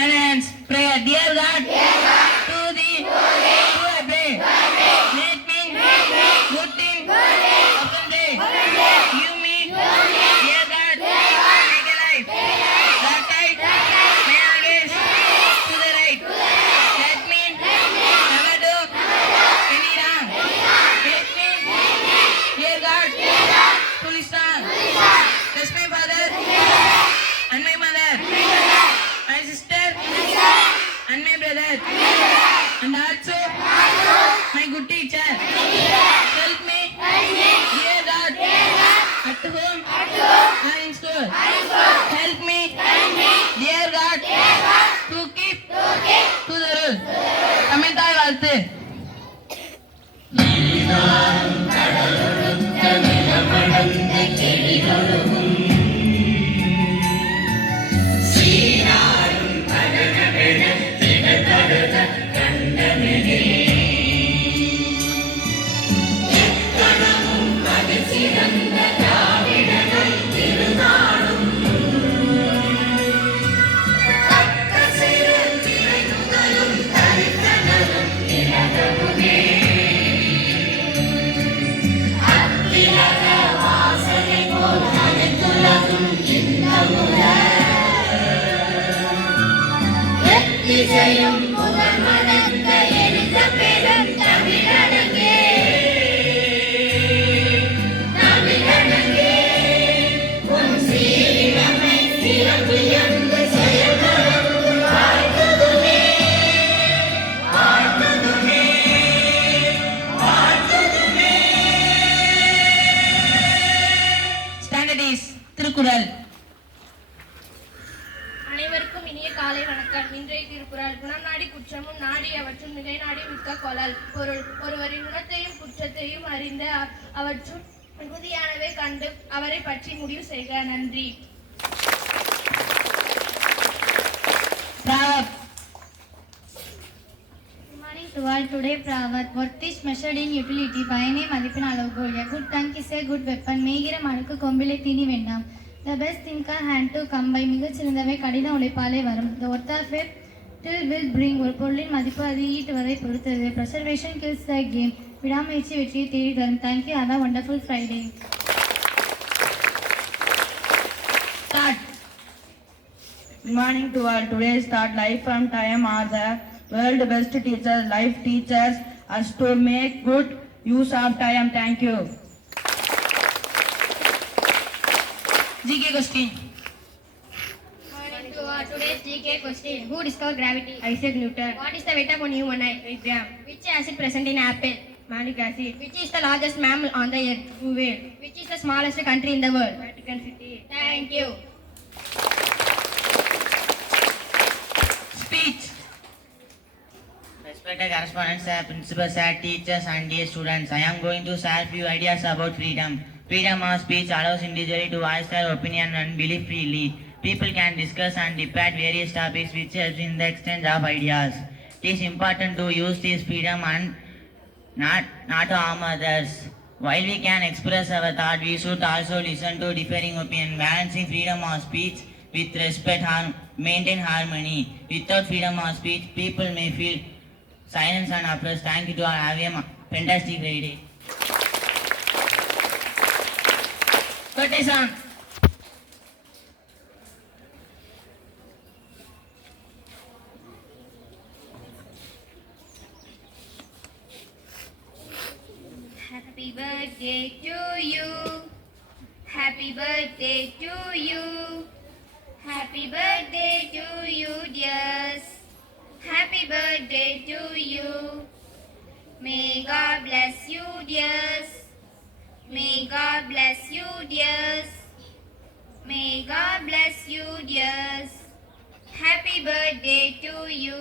Join hands. Prayer. Dear God, to thee, to I pray. Make me good thing often day. Give me, dear God, take a life. That right may always to the right. Let me never do any wrong. Make me, dear God, to listen. Bless my father and my mother, my sister and my brother, and also my good teacher. Help me, dear God, at home and in school. Help me, dear God, to keep to the rule. தமிழ்தாய் வாழ்த்து. திசையும் புகழ் மணக்க எழுந்த பெரும் தமிழனங்கே தமிழனங்கே உன் சீரிழமை சிறப்பியந்து செயல்படுத்து வாழ்த்துதுமே வாழ்த்துதுமே வாழ்த்துதுமே. Standard is Thirukkural. அனைவருக்கும் இனிய காலை வணக்கம். இன்றைய திருக்குறள். குணம் நாடி குற்றமும் நாடி அவற்றும் நிலை நாடி மிக்க கொளல். பொருள். ஒருவரின் குணத்தையும் குற்றத்தையும் அறிந்து அவற்றுள் மிகுதியானவை கண்டு அவரை பற்றி முடிவு செய்க. நன்றி. Good morning to all. Today proverb. Worth is measured in utility. பயனை மதிப்பின் அளவுகோல். A good tongue is a good weapon. மேகிற மனுக்கு கொம்பிலை தீனி வேண்டாம். The best thing are hand to come by. மிகச் சிறந்தவை கடின உழைப்பாலே வரும். The worth of a till will bring. ஒரு பொருளின் மதிப்பு அது ஈட்டுவதை பொறுத்தது. Preservation kills the game. விடாமுயற்சி வெற்றியை தேடி தரும். Thank you. Have a wonderful Friday. Start. Good morning to all. Today's thought: life and time are the world best teachers. Life teaches us to make good use of time. Thank you. GK question. Morning to all. Today's GK question. Who discovered gravity? Isaac Newton. What is the weight of a human eye? 8 gram. Which acid present in apple? Malic acid. Which is the largest mammal on the earth? Whale. Which is the smallest country in the world? Vatican City. Thank you. Speech. Respected correspondents, principals, teachers and dear students, I am going to share few ideas about freedom. Freedom of speech allows individuals to voice their opinion and believe freely. People can discuss and debate various topics which helps in the exchange of ideas. It is important to use this freedom and not to harm others. While we can express our thought, we should also listen to differing opinion. Balancing freedom of speech with respect maintain harmony. Without freedom of speech, people may feel silence and oppressed. Thank you to all. Have a fantastic day. Quotation. Happy birthday to you. Happy birthday to you. Happy birthday to you, dears. Happy birthday to you. May God bless you, dears. May God bless you, dears. May God bless you, dears. Happy birthday to you.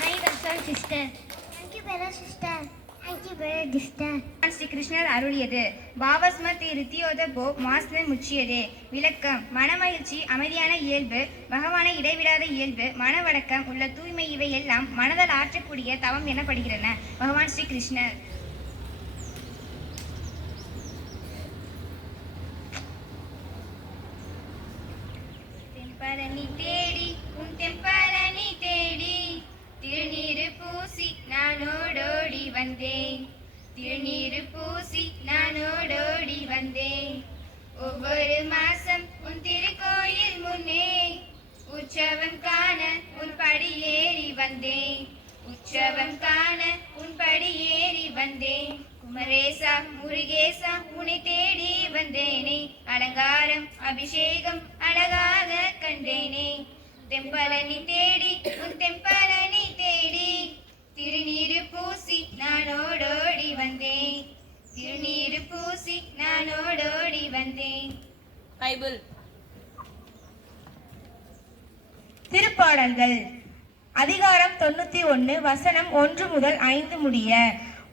Hi, Versan sister. Thank you, better sister. Thank you, better sister. Sri கிருஷ்ணர் அருளியது. பாவஸ்மதி ரித்தியோத போ மாஸ்லன் முச்சியதே. விளக்கம். மனமகிழ்ச்சி, அமைதியான இயல்பு, பகவானை இடைவிடாத இயல்பு, மனவடக்கம் உள்ள தூய்மை இவை எல்லாம் மனதால் ஆற்றக்கூடிய தவம் எனப்படுகிறன. பகவான் ஸ்ரீ கிருஷ்ணர். பழனி தேடி உன் தெம்பழனி தேடி திருநீரு பூசி நான் ஓடோடி வந்தேன். திருநீரு பூசி நான் ஓடோடி வந்தேன். ஒவ்வொரு மாசம் உன் திருக்கோயில் முன்னே உற்சவம் காண உன் படியேறி வந்தேன். உற்சவம் காண உன் படியேறி வந்தேன். குமரேசா முருகேசா உன்னை தேடி வந்தேனே. அலங்காரம் அபிஷேகம் அழகாக கண்டேனே. தெம்பழனி தேடி உன் தெம்பழனி தேடி திருநீரு பூசி நான் ஓடோடி வந்தேன். திருநீரு பூசி நான் ஓடோடி வந்தேன். பைபிள். திருப்பாடல்கள் அதிகாரம் 91 வசனம் 1 முதல் 5 முடிய.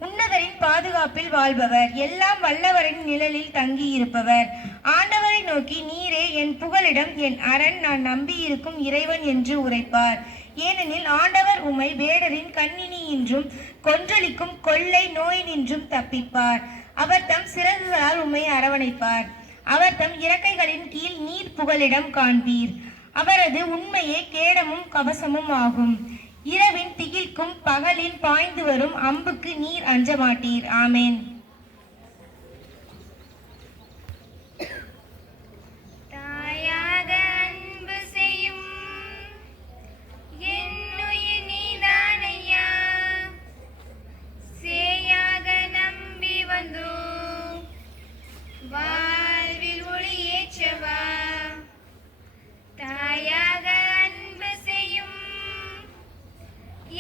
உன்னதரின் பாதுகாப்பில் வாழ்பவர், எல்லாம் வல்லவரின் நிழலில் தங்கியிருப்பவர், ஆண்டவரை நோக்கி நீரே என் புகலிடம், என் அரண், நான் நம்பியிருக்கும் இறைவன் என்று உரைப்பார். ஏனெனில் ஆண்டவர் உம்மை வேடரின் கண்ணினியின்றும் கொன்றளிக்கும் கொள்ளை நோயினின்றும் தப்பிப்பார். அவர் தம் சிறகுகளால் உம்மை அரவணைப்பார். அவர் தம் இறக்கைகளின் கீழ் நீர் புகலிடம் காண்பீர். அவரது உண்மையே கேடமும் கவசமும் ஆகும். இரவின் திகில்க்கும் பகலின் பாய்ந்து வரும் அம்புக்கு நீர் அஞ்ச மாட்டீர். ஆமேன். தாயாக அன்பு செய்யும் என்னுயிர் நீதானையா. சேயாக நம்பி வந்தோம் வாழ்வில் ஒளியேற்றவா. தாயாக அன்பு செய்யும்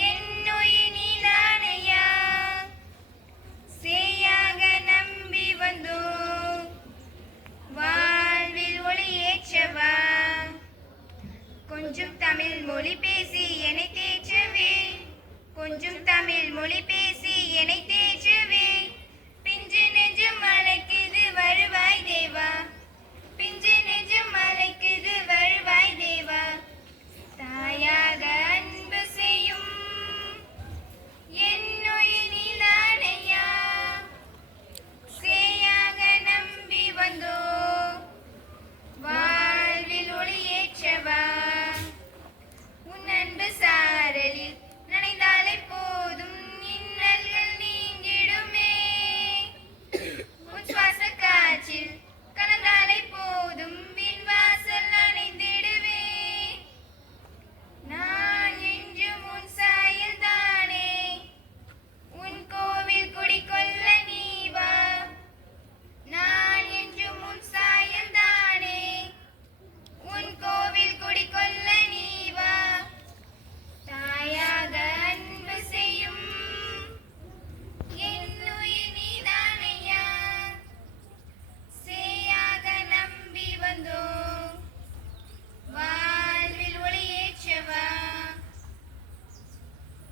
என்னுயிர் நீதானையா. சேயாக நம்பி வந்தோம் வாழ்வில் ஒளியேற்றவா. கொஞ்சம் தமிழ் மொழி பேசி என்னை தேற்றவே. கொஞ்சம் தமிழ் மொழி பேசி என்னை தேற்றவே. பிஞ்சு நெஞ்சம் அழைக்குது வருவாய் தேவா. பிஞ்சு நெஞ்சம் அழைக்குது வருவாய் தேவா. தாயாக அன்பு செய்யும் என்னுயிர் நீதானையா. சேயாக நம்பி வந்தோ வாழ்வில் ஒளியேற்றவா. உன் அன்பு சாரலில் நனைந்தாலே போதும் இன்னல்கள் நீங்கிடுமே. உன் சுவாச காற்றில் கலந்தாலே போதும் விண்வாசல் அணைந்திடுவே. நான் என்றும் உன் சாயல் தானே. உன் கோவில் குடிகொள்ள நீ வா. நான் என்றும் உன் சாயல் தானே. உன் கோவில் குடிகொள்ள நீ வா. தாயாக அன்பு செய்யும் என்னுயிர் நீதானையா. சேயாக நம்பி வந்தோம் வாழ்வில் ஒளியேற்றவா.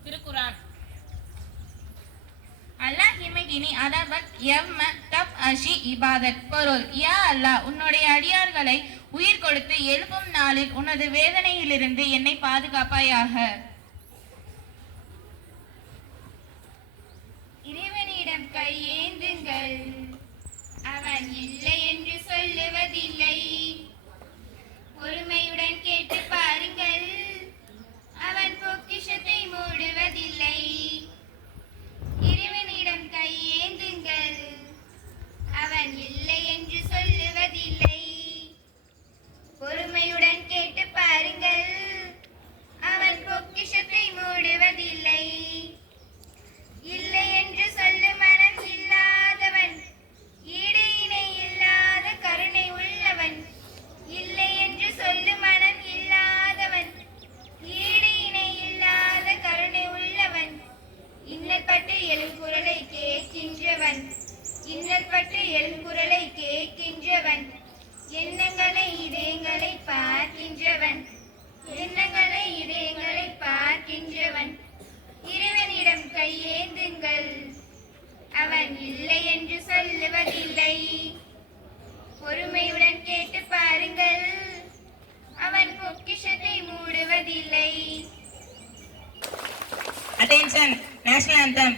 திருக்குரான். அல்லாஹ் இமகினி அதபத் எம்ம தப் அஷி இபாதத். பொருள்: யா அல்லாஹ், உன்னுடைய அடியார்களை உயிர் கொடுத்து எழுப்பும் நாளில் உனது வேதனையிலிருந்து என்னை பாதுகாப்பாயாக. இறைவனிடம் கையேந்துங்கள், அவன் இல்லை என்று சொல்லுவதில்லை. பொறுமையுடன் கேட்டு பாருங்கள், அவன் பொக்கிஷத்தை மூடுவதில்லை. இறைவனிடம் கையேந்துங்கள், அவன் இல்லை என்று சொல்லுவதில்லை. பொறுமையுடன் கேட்டு பாருங்கள், அவன் பொக்கிஷத்தை மூடுவதில்லை. இல்லை என்று சொல்லு மனம் இல்லாதவன், ஈடு இணை இல்லாத கருணை உள்ளவன். இல்லை என்று சொல்லு மனம் இல்லாதவன், ஈடு இணை இல்லாத கருணை உள்ளவன். இன்னற்பட்டு எழுங்குரலை கேட்கின்றவன், இன்னற்பட்டு எழுங்குரலை கேட்கின்றவன். எண்ணங்களை இதயங்களை பார்க்கின்றவன், எண்ணங்களை இதயங்களை பார்க்கின்றவன். இறைவனிடம் கையேந்துங்கள், அவன் இல்லை என்று சொல்லுவதில்லை. பொறுமையுடன் கேட்டு பாருங்கள், அவன் பொக்கிஷத்தை மூடுவதில்லை. Attention, national anthem.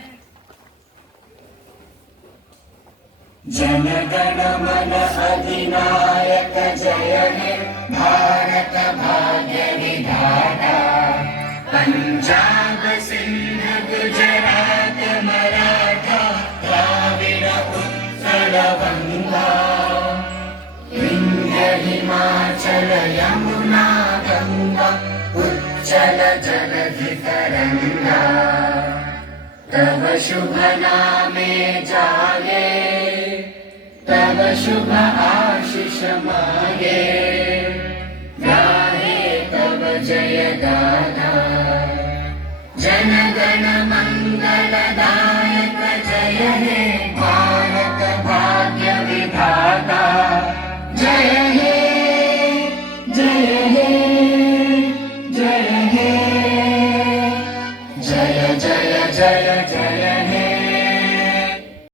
जनगण मन अधिनायक जय हे भारत भाग्य विधाता पंजाब सिंध गुजरात मराठा द्राविड उत्कल गंगा विंध्य हिमाचल यमुना गंगा उच्चल जलधि तरंगा तव शुभ नामे जागे तव शुभ आशीष मागे गाहे तव जय गाथा जनगण मंगलदायक जय हे भारत भाग्य विधाता जय हे जय हे जय हे जय जय जय जय हे